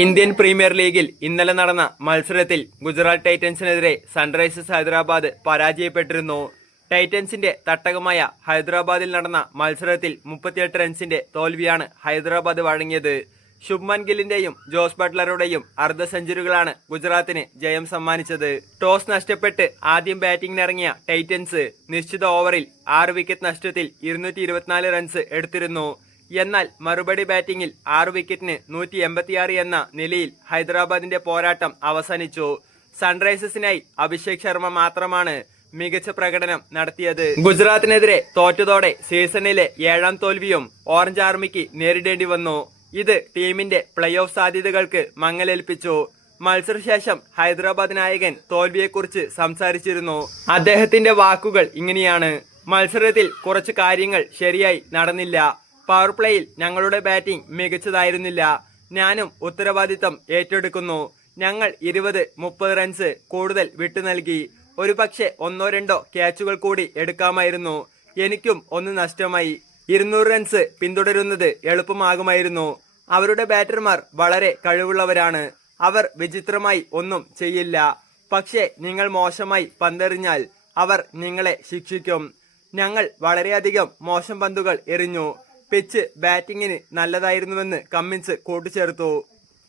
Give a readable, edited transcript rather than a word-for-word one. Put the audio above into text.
Indian premier ലീഗിൽ ഇന്നലെ നടന്ന മത്സരത്തിൽ ഗുജറാത്ത് ടൈറ്റൻസിനെതിരെ സൺറൈസേഴ്സ് ഹൈദരാബാദ് പരാജയപ്പെട്ടിരുന്നു. ടൈറ്റൻസിന്റെ തട്ടകമായ ഹൈദരാബാദിൽ നടന്ന മത്സരത്തിൽ 38 റൺസിന്റെ തോൽവിയാണ് ഹൈദരാബാദ് വഴങ്ങിയത്. ശുഭ്മൻ ഗില്ലിന്റെയും ജോസ് ബട്ട്ലറുടെയും അർദ്ധ സെഞ്ചുറികളാണ് ഗുജറാത്തിന് ജയം സമ്മാനിച്ചത്. ടോസ് നഷ്ടപ്പെട്ട് ആദ്യം ബാറ്റിംഗിനിറങ്ങിയ ടൈറ്റൻസ് നിശ്ചിത ഓവറിൽ 6 വിക്കറ്റ് നഷ്ടത്തിൽ 224 റൺസ് എടുത്തിരുന്നു. എന്നാൽ മറുപടി ബാറ്റിംഗിൽ 6 വിക്കറ്റിന് 186 എന്ന നിലയിൽ ഹൈദരാബാദിന്റെ പോരാട്ടം അവസാനിച്ചു. സൺറൈസേഴ്സിനായി അഭിഷേക് ശർമ്മ മാത്രമാണ് മികച്ച പ്രകടനം നടത്തിയത്. ഗുജറാത്തിനെതിരെ തോറ്റതോടെ സീസണിലെ 7ാം തോൽവിയും ഓറഞ്ച് ആർമിക്ക് നേരിടേണ്ടി വന്നു. ഇത് ടീമിന്റെ പ്ലേ ഓഫ് സാധ്യതകൾക്ക് മങ്ങലേൽപ്പിച്ചു. മത്സരശേഷം ഹൈദരാബാദ് നായകൻ തോൽവിയെക്കുറിച്ച് സംസാരിച്ചിരുന്നു. അദ്ദേഹത്തിന്റെ വാക്കുകൾ ഇങ്ങനെയാണ്: മത്സരത്തിൽ കുറച്ച് കാര്യങ്ങൾ ശരിയായി നടന്നില്ല. പവർ പ്ലേയിൽ ഞങ്ങളുടെ ബാറ്റിംഗ് മികച്ചതായിരുന്നില്ല. ഞാനും ഉത്തരവാദിത്തം ഏറ്റെടുക്കുന്നു. ഞങ്ങൾ 20-30 റൺസ് കൂടുതൽ വിട്ടു നൽകി. ഒരു പക്ഷേ 1-2 ക്യാച്ചുകൾ കൂടി എടുക്കാമായിരുന്നു. എനിക്കും ഒന്ന് നഷ്ടമായി. 200 റൺസ് പിന്തുടരുന്നത് എളുപ്പമാകുമായിരുന്നു. അവരുടെ ബാറ്റർമാർ വളരെ കഴിവുള്ളവരാണ്. അവർ വിചിത്രമായി ഒന്നും ചെയ്യില്ല. പക്ഷേ നിങ്ങൾ മോശമായി പന്തെറിഞ്ഞാൽ അവർ നിങ്ങളെ ശിക്ഷിക്കും. ഞങ്ങൾ വളരെയധികം മോശം പന്തുകൾ എറിഞ്ഞു. പിച്ച് ബാറ്റിംഗിന് നല്ലതായിരുന്നുവെന്ന് കമ്മിൻസ് കൂട്ടിച്ചേർത്തു.